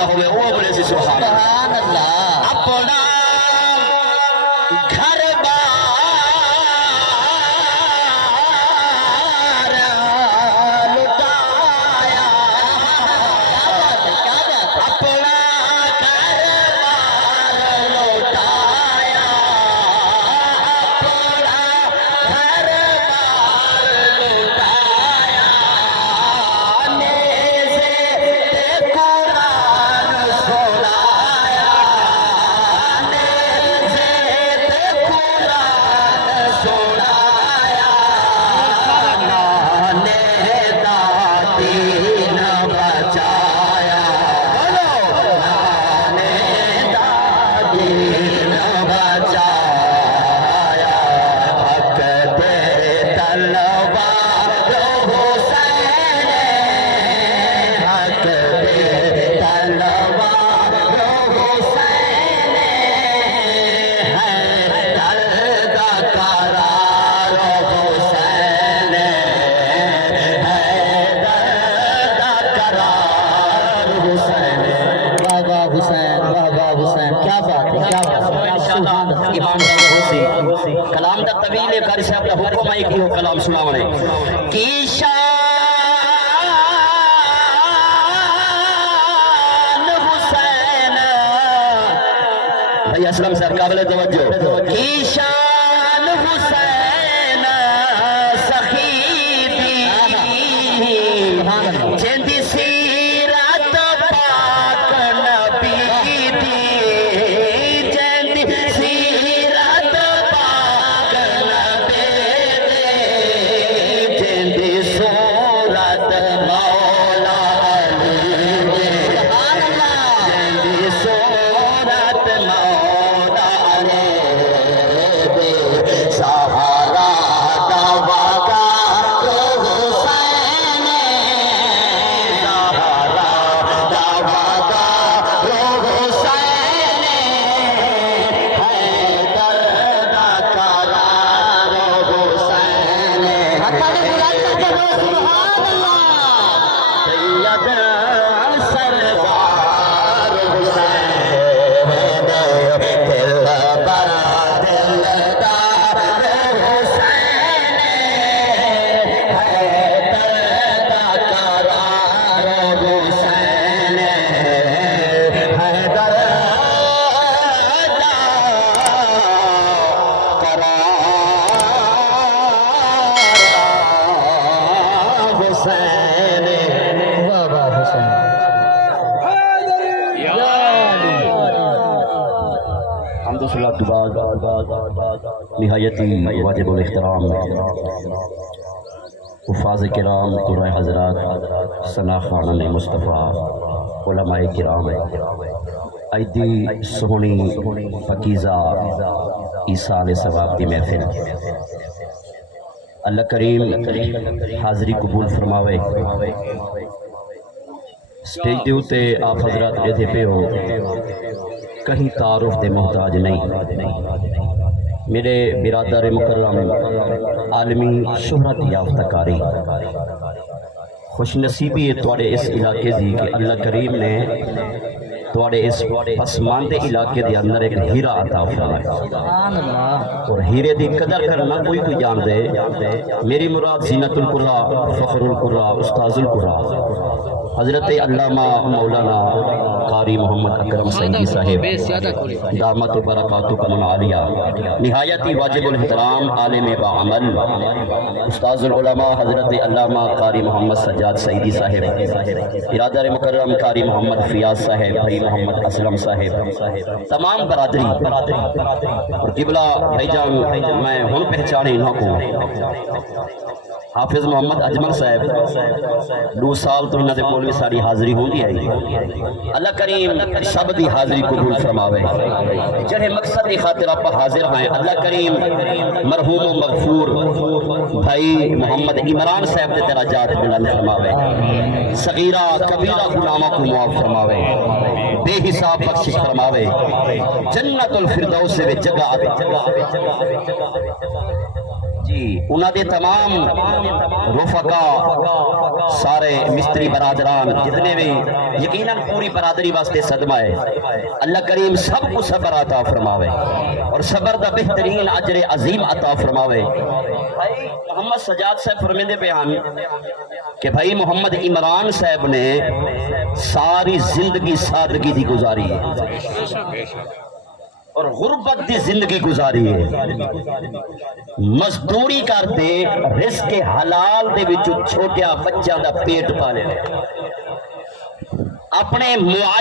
نہ ہوئے وہ بڑے سی سبحان اللہ اپنا گھر بار لٹایا اپنا گھر بار لٹایا اپنا گھر بار لٹایا نیزے قرآن سنایا نیزے قرآن سنایا نانے دا دین بچایا بولو نانے دا دین بچایا حق دے تلوار حسین حق دے تلوار حسین ہے درد قرار حسین ہے درد قرار حسین واہ واہ حسین واہ واہ حسین کیا بات ہے کیا بات ہے امام حسین کلام دا طویل ہے قاری صاحب دا حکم ہے کہ وہ کلام سنا بنے کی شان حسین بھائی اسلم سر قابل توجہ کی شان حسین سخی دی جندی سیرت پاک نبی دی جندی سیرت پاک نبی دی جندی صورت مولا علی دی جندی صورت مولا علی دی سہارا دعویٰ حسین سہارا دعویٰ حسین حیدر دا قرار حسین سید سرکار حسین دل بر دلدار حسین حیدر دا قرار حسین حیدر دا قرار حسین واہ واہ حسین حمد و صلاۃ کے بعد نہایت واجب الاحترام حفاظ کرام قرآن حضرات ثنا خانان مصطفیٰ علماء کرام ایدی سہنی پکیزہ ایسال ثواب دی محفل اللہ کریم حاضری قبول فرماوے سٹیج دے ہوتے آپ حضرات ایدھے پہ ہو کہیں تعارف دے محتاج نہیں میرے برادر مکرم عالمی شہرت یافتہ کاری خوش نصیبی ہے توڑے اس علاقے دی کہ اللہ کریم نے توڑے اس پسماندے علاقے دے اندر ایک ہیرا عطا فرمایا اور ہیرے دی قدر کرنا کوئی جان دے میری مراد زینت القرآ فخر القرآ استاذ القرآ حضرت علامہ مولانا قاری محمد اکرم سیدی صاحب دامت برکاتکم العالیہ نہایتی واجب الاحترام عالم باعمل استاذ العلماء حضرت علامہ قاری محمد سجاد سیدی صاحب برادر مکرم قاری محمد فیاض صاحب بھائی محمد اسلم صاحب تمام برادری اور قبلہ بھائی جان میں ہوں پہچانے انہوں کو حافظ محمد اجمل صاحب 2 سال تو انہوں نے کولوی ساری حاضری ہوں دی آئی اللہ کریم سب دی حاضری قبول فرماوے جنہیں مقصد دی خاطر آپ حاضر ہیں اللہ کریم مرحوم و مغفور بھائی محمد عمران صاحب دے درجات بلند فرماوے صغیرہ کبیرہ غلامہ کو معاف فرماوے بے حساب بخشش فرماوے جنت الفردوس سے جگہ آتے انہاں دے تمام رفقا سارے مستری برادران جتنے بھی یقیناً پوری برادری واسطے صدمہ ہے، اللہ کریم سب کو صبر عطا فرماوے اور صبر دا بہترین اجر عظیم عطا فرماوے۔ بھائی محمد سجاد صاحب فرمیندے بیان کہ بھائی محمد عمران صاحب نے ساری زندگی سادگی دی گزاری ہے اور غربت دی زندگی گزاری ہے، مزدوری کرتے رزق حلال دے وچوں چھوٹیا بچہ دا پیٹ پالے، اپنے معاشرے